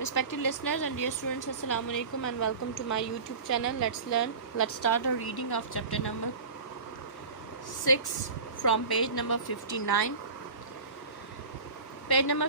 Respected listeners and dear students, Assalamu alaikum and welcome to my YouTube channel. Let's start our reading of chapter number 6 from page number 59. Page number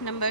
number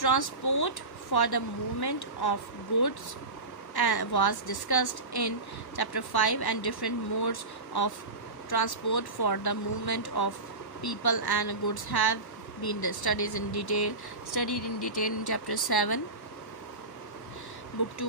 Transport for the movement of goods was discussed in chapter 5 and different modes of transport for the movement of people and goods have been studied in detail in chapter 7 book 2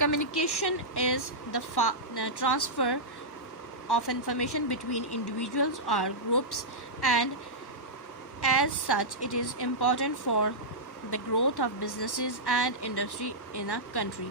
Communication is the transfer of information between individuals or groups, and as such it is important for the growth of businesses and industry in a country.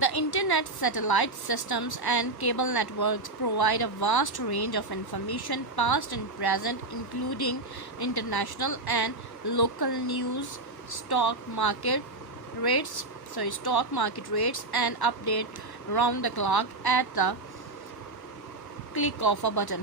The internet, satellite systems and cable networks provide a vast range of information, past and present, including international and local news, stock market rates and update round the clock at the click of a button.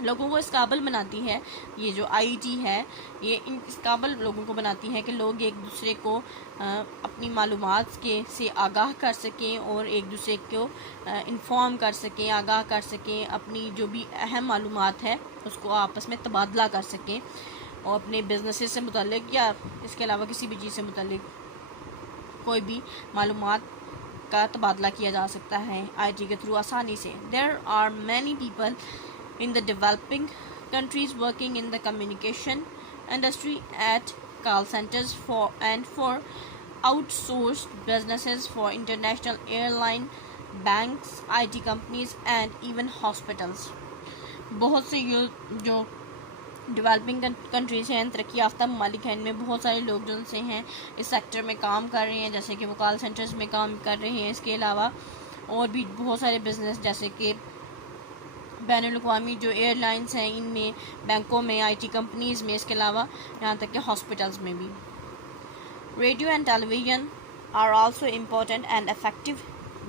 لوگوں کو اس قابل بناتی ہے. یہ جو I T ہے یہ اس قابل لوگوں کو بناتی ہے کہ لوگ ایک دوسرے کو اپنی معلومات سے آگاہ کر سکیں اور ایک دوسرے کو انفارم کر سکیں، آگاہ کر سکیں، اپنی جو بھی اہم معلومات ہے اس کو آپس میں تبادلہ کر سکیں، اور اپنے بزنس سے متعلق یا اس کے علاوہ کسی بھی چیز سے متعلق کوئی بھی معلومات کا تبادلہ کیا جا سکتا ہے آئی ٹی کے تھرو آسانی سے. There are many people in the developing countries working in the communication industry at call centers for outsourced businesses for international airline, banks, IT companies and even hospitals. بہت سے جو developing countries ہیں، ترقی یافتہ ممالک ہیں، ان میں بہت سارے لوگ جو ان سے ہیں اس سیکٹر میں کام کر رہے ہیں، جیسے کہ وہ کال سینٹرز میں کام کر رہے ہیں. اس کے علاوہ اور بھی بہت سارے بزنس جیسے کہ بین الاقوامی جو ایئر لائنس ہیں ان میں، بینکوں میں، آئی ٹی کمپنیز میں، اس کے علاوہ یہاں تک کہ ہاسپٹلز میں بھی. Radio and television are also important and effective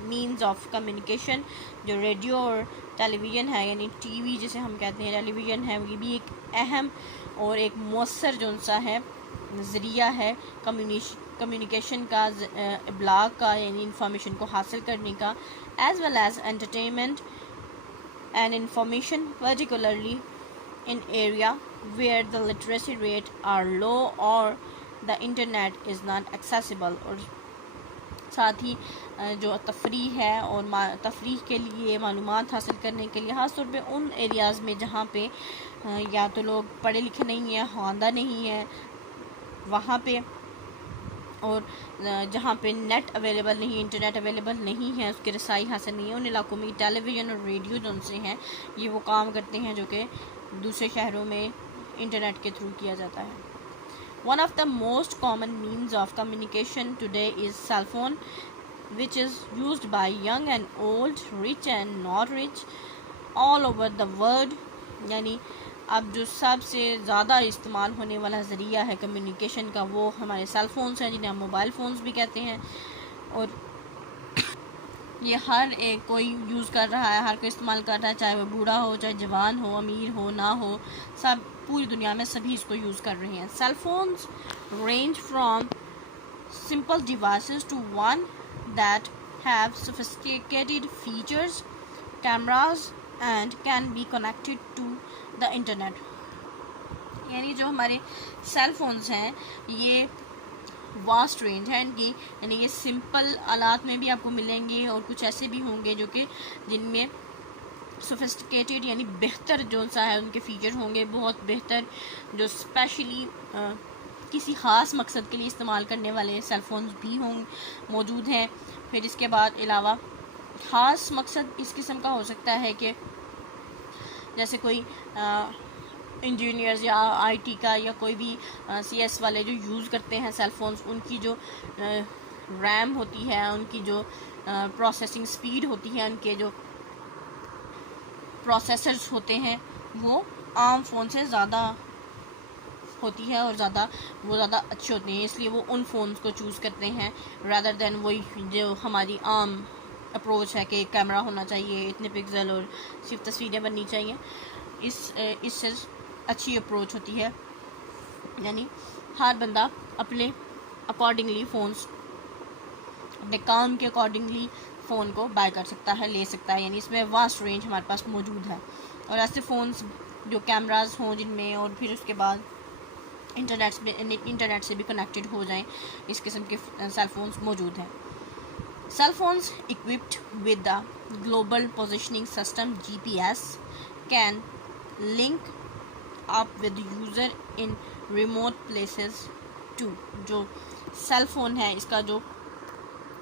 means of communication. جو ریڈیو اور ٹیلی ویژن ہے یعنی ٹی وی جسے ہم کہتے ہیں، ٹیلی ویژن ہے، یہ بھی ایک اہم اور ایک مؤثر جو سا ہے ذریعہ ہے کمیونیکیشن کا، ابلاغ کا یعنی انفارمیشن کو حاصل کرنے کا، as well as entertainment and information, particularly in area where the literacy rate are low or the internet is not accessible. اور ساتھ ہی جو تفریح ہے اور تفریح کے لیے، معلومات حاصل کرنے کے لیے، خاص طور پہ ان ایریاز میں جہاں پہ یا تو لوگ پڑھے لکھے نہیں ہیں، خواندہ نہیں ہیں، وہاں پہ، اور جہاں پہ نیٹ اویلیبل نہیں، انٹرنیٹ اویلیبل نہیں ہے، اس کی رسائی حاصل نہیں ہے، ان علاقوں میں ٹیلی ویژن اور ریڈیو جو ان سے ہیں یہ وہ کام کرتے ہیں جو کہ دوسرے شہروں میں انٹرنیٹ کے تھرو کیا جاتا ہے. One of the most common means of communication today is cell phone, which is used by young and old, rich and not rich, all over the world. یعنی اب جو سب سے زیادہ استعمال ہونے والا ذریعہ ہے کمیونیکیشن کا وہ ہمارے سیل فونز ہیں، جنہیں ہم موبائل فونز بھی کہتے ہیں، اور یہ ہر ایک کوئی یوز کر رہا ہے، ہر کوئی استعمال کر رہا ہے، چاہے وہ بوڑھا ہو، چاہے جوان ہو، امیر ہو، نہ ہو، سب پوری دنیا میں سبھی اس کو یوز کر رہے ہیں. Cell phones range from simple devices to one that have sophisticated features, cameras and can be connected to the internet. یعنی جو ہمارے سیل فونز ہیں یہ واسٹ رینج ہے ان کی، یعنی یہ سمپل آلات میں بھی آپ کو ملیں گے اور کچھ ایسے بھی ہوں گے جو کہ جن میں سوفسٹیکیٹڈ یعنی بہتر جو سا ہے ان کے فیچر ہوں گے، بہت بہتر، جو اسپیشلی کسی خاص مقصد کے لیے استعمال کرنے والے سیل فونز بھی موجود ہیں. پھر اس کے بعد علاوہ خاص مقصد اس قسم کا ہو سکتا ہے کہ جیسے کوئی انجینئرز یا آئی ٹی کا یا کوئی بھی سی ایس والے جو یوز کرتے ہیں سیل فونز، ان کی جو ریم ہوتی ہے، ان کی جو پروسیسنگ سپیڈ ہوتی ہے، ان کے جو پروسیسرز ہوتے ہیں وہ عام فون سے زیادہ ہوتی ہے اور وہ زیادہ اچھے ہوتے ہیں، اس لیے وہ ان فونز کو چوز کرتے ہیں رادر دین وہی جو ہماری عام اپروچ ہے کہ کیمرہ ہونا چاہیے، اتنے پکسل اور صرف تصویریں بننی چاہیے. اس سے اچھی اپروچ ہوتی ہے، یعنی ہر بندہ اپنے اکارڈنگلی فونز، اپنے کام کے اکارڈنگلی فون کو بائی کر سکتا ہے، لے سکتا ہے، یعنی اس میں واسٹ رینج ہمارے پاس موجود ہے. اور ایسے فونز جو کیمراز ہوں جن میں، اور پھر اس کے بعد انٹرنیٹ سے بھی کنیکٹڈ ہو جائیں، اس قسم کے سیل فونز موجود ہیں. Cell phones equipped with the global positioning system GPS can link up with user in remote places too. جو سیل فون ہے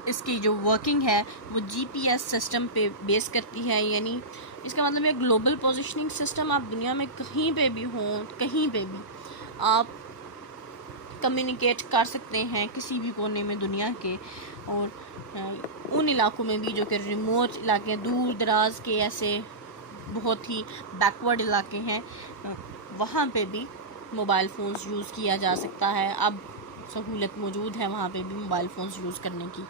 اس کی جو ورکنگ ہے وہ جی پی ایس سسٹم پہ بیس کرتی ہے، یعنی اس کا مطلب ہے گلوبل پوزیشننگ سسٹم. آپ دنیا میں کہیں پہ بھی ہوں، کہیں پہ بھی آپ کمیونیکیٹ کر سکتے ہیں کسی بھی کونے میں دنیا کے، اور ان علاقوں میں بھی جو کہ ریموٹ علاقے ہیں، دور دراز کے ایسے بہت ہی بیکورڈ علاقے ہیں، وہاں پہ بھی موبائل فونز یوز کیا جا سکتا ہے. اب سہولت موجود ہے وہاں پہ بھی موبائل فونز یوز کرنے کی.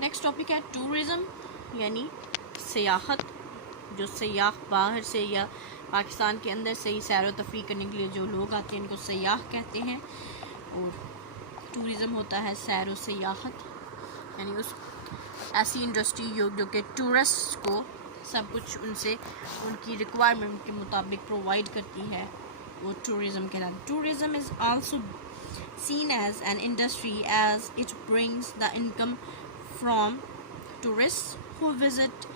نیکسٹ ٹاپک ہے ٹورزم یعنی سیاحت. جو سیاح باہر سے یا پاکستان کے اندر سے ہی سیر و تفریح کرنے کے لیے جو لوگ آتے ہیں ان کو سیاح کہتے ہیں. اور ٹورزم ہوتا ہے سیر و سیاحت، یعنی اس ایسی انڈسٹری جو کہ ٹورسٹ کو سب کچھ ان سے ان کی ریکوائرمنٹ کے مطابق پرووائڈ کرتی ہے، وہ ٹورزم کہلاتا ہے. Tourism is also seen as an industry as it brings the income from tourists who visit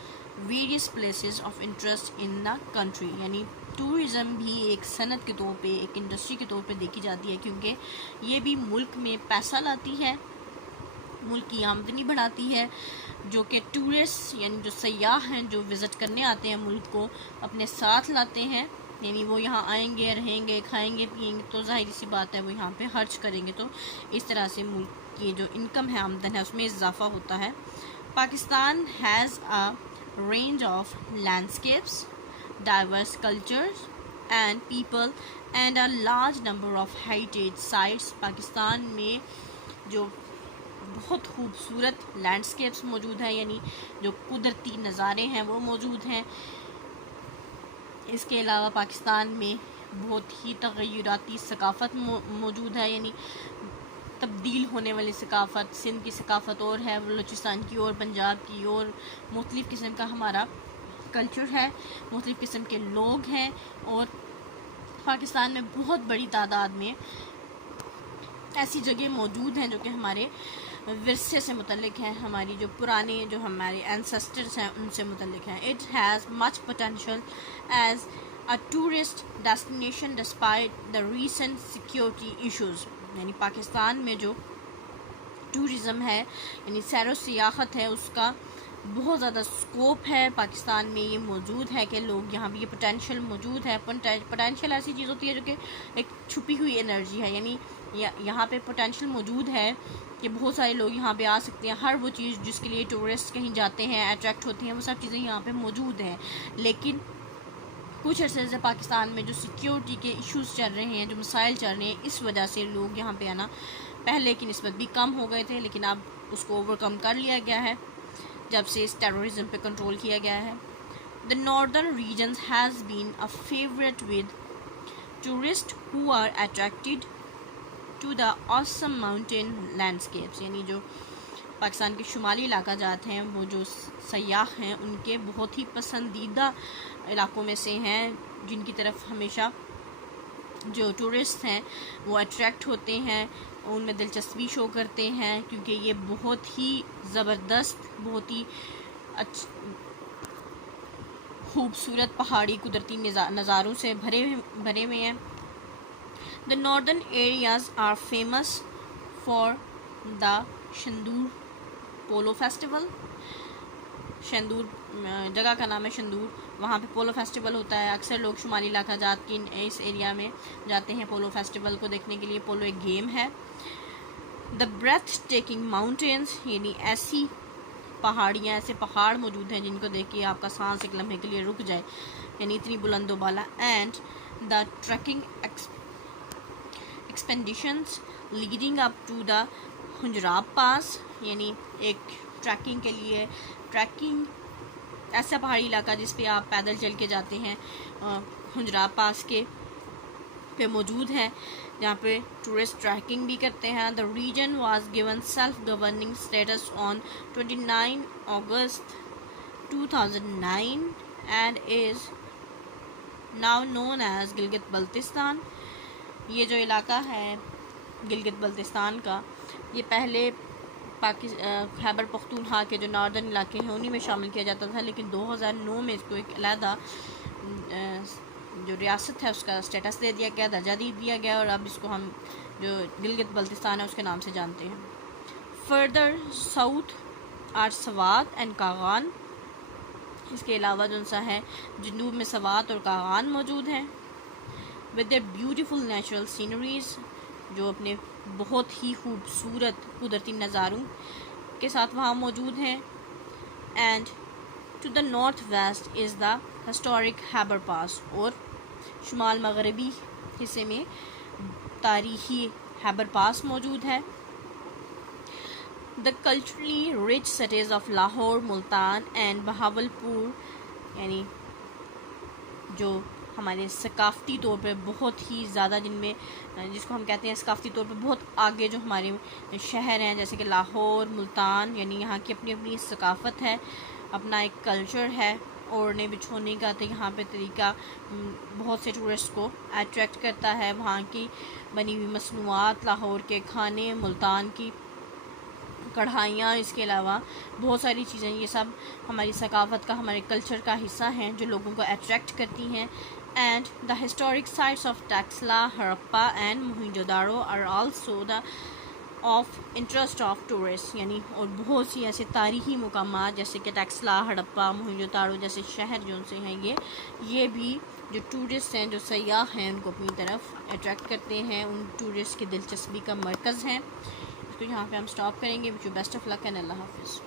various places of interest in the country. یعنی ٹورزم بھی ایک صنعت کے طور پہ، ایک انڈسٹری کے طور پہ دیکھی جاتی ہے، کیونکہ یہ بھی ملک میں پیسہ لاتی ہے، ملک کی آمدنی بڑھاتی ہے، جو کہ ٹورسٹ یعنی جو سیاح ہیں جو وزٹ کرنے آتے ہیں ملک کو اپنے ساتھ لاتے ہیں. یعنی وہ یہاں آئیں گے، رہیں گے، کھائیں گے، پیئیں گے، تو ظاہری سی بات ہے وہ یہاں پہ خرچ کریں گے، تو اس طرح سے ملک کی جو انکم ہے، آمدن ہے، اس میں اضافہ ہوتا ہے. Pakistan has a range of landscapes, diverse cultures and people and a large number of heritage sites. Pakistan میں جو بہت خوبصورت لینڈسکیپس موجود ہیں، یعنی جو قدرتی نظارے ہیں وہ موجود ہیں. اس کے علاوہ پاکستان میں بہت ہی تغیراتی ثقافت موجود ہے، یعنی تبدیل ہونے والی ثقافت. سندھ کی ثقافت اور ہے، بلوچستان کی اور، پنجاب کی اور، مختلف قسم کا ہمارا کلچر ہے، مختلف قسم کے لوگ ہیں. اور پاکستان میں بہت بڑی تعداد میں ایسی جگہ موجود ہیں جو کہ ہمارے ورثے سے متعلق ہیں، ہماری جو پرانے جو ہمارے اینسسٹرز ہیں ان سے متعلق ہیں. It has much potential as a tourist destination despite the recent security issues. یعنی پاکستان میں جو ٹورزم ہے، یعنی سیر و سیاحت ہے، اس کا بہت زیادہ سکوپ ہے. پاکستان میں یہ موجود ہے کہ لوگ یہاں بھی، یہ پوٹینشیل موجود ہے. پوٹینشیل ایسی چیز ہوتی ہے جو کہ ایک چھپی ہوئی انرجی ہے، یعنی یہاں پہ پوٹینشیل موجود ہے کہ بہت سارے لوگ یہاں پہ آ سکتے ہیں. ہر وہ چیز جس کے لیے ٹورسٹ کہیں جاتے ہیں، اٹریکٹ ہوتے ہیں، وہ سب چیزیں یہاں پہ موجود ہیں. لیکن کچھ عرصے سے پاکستان میں جو سیکیورٹی کے ایشوز چل رہے ہیں، جو مسائل چل رہے ہیں، اس وجہ سے لوگ یہاں پہ آنا پہلے کی نسبت بھی کم ہو گئے تھے، لیکن اب اس کو اوور کم کر لیا گیا ہے جب سے اس ٹیررزم پہ کنٹرول کیا گیا ہے. The northern regions has been a favorite with tourists who are attracted to the awesome mountain landscapes. یعنی جو پاکستان کے شمالی علاقہ جات ہیں، وہ جو سیاح ہیں ان کے بہت ہی پسندیدہ علاقوں میں سے ہیں، جن کی طرف ہمیشہ جو ٹورسٹ ہیں وہ اٹریکٹ ہوتے ہیں، ان میں دلچسپی شو کرتے ہیں، کیونکہ یہ بہت ہی زبردست، بہت ہی خوبصورت پہاڑی قدرتی نظاروں سے بھرے ہوئے ہیں. The northern areas are famous for the Shandur polo festival. Shandur جگہ کا نام ہے شندور، وہاں پہ پولو فیسٹیول ہوتا ہے. اکثر لوگ شمالی علاقہ جات کی اس ایریا میں جاتے ہیں پولو فیسٹیول کو دیکھنے کے لیے. پولو ایک گیم ہے. The breathtaking mountains، یعنی ایسی پہاڑیاں، ایسے پہاڑ موجود ہیں جن کو دیکھ کے آپ کا سانس ایک لمحے کے لیے رک جائے، یعنی اتنی بلند و بالا. And the trekking expeditions leading up to the Khunjerab pass. یعنی ایک ٹریکنگ کے لیے، ٹریکنگ ایسا پہاڑی علاقہ جس پہ آپ پیدل چل کے جاتے ہیں، خنجراب پاس کے پہ موجود ہے، جہاں پہ ٹورسٹ ٹریکنگ بھی کرتے ہیں. The region was given self-governing status on 29 August 2009 and is now known as Gilgit Baltistan. یہ جو علاقہ ہے گلگت بلتستان کا، یہ پہلے خیبر پختونخوا کے جو ناردرن علاقے ہیں انہی میں شامل کیا جاتا تھا، لیکن 2009 میں اس کو ایک علیحدہ جو ریاست ہے اس کا اسٹیٹس دے دیا گیا، درجہ دیا گیا، اور اب اس کو ہم جو گلگت بلتستان ہے اس کے نام سے جانتے ہیں. Further south are Swat and Kaghan. اس کے علاوہ جو سا ہے جنوب میں سوات اور کاغان موجود ہیں. With their beautiful natural sceneries, جو اپنے بہت ہی خوبصورت قدرتی نظاروں کے ساتھ وہاں موجود ہیں. And to the north west is the historic Khyber pass. اور شمال مغربی حصے میں تاریخی خیبر پاس موجود ہے. The culturally rich cities of Lahore, Multan and Bahawalpur. یعنی جو ہمارے ثقافتی طور پہ بہت ہی زیادہ، جن میں جس کو ہم کہتے ہیں ثقافتی طور پہ بہت آگے جو ہمارے شہر ہیں جیسے کہ لاہور، ملتان، یعنی یہاں کی اپنی اپنی ثقافت ہے، اپنا ایک کلچر ہے اوڑھنے بچھونے کا، تو یہاں پہ طریقہ بہت سے ٹورسٹ کو اٹریکٹ کرتا ہے. وہاں کی بنی ہوئی مصنوعات، لاہور کے کھانے، ملتان کی کڑھائیاں، اس کے علاوہ بہت ساری چیزیں، یہ سب ہماری ثقافت کا، ہمارے کلچر کا حصہ ہیں جو لوگوں کو اٹریکٹ کرتی ہیں. And the historic sites of Taxila, Harappa and Mohenjo Daro are also the of interest of tourist, یعنی اور بہت سی ایسے تاریخی مقامات جیسے کہ ٹیکسلا، ہڑپا، موہنجو داڑو جیسے شہر جو سے ہیں، یہ بھی جو ٹورسٹ ہیں، جو سیاح ہیں، ان کو اپنی طرف اٹریکٹ کرتے ہیں، ان ٹورسٹ کی دلچسپی کا مرکز ہیں. تو یہاں پہ ہم سٹاپ کریں گے. Wish you best of luck and Allah حافظ.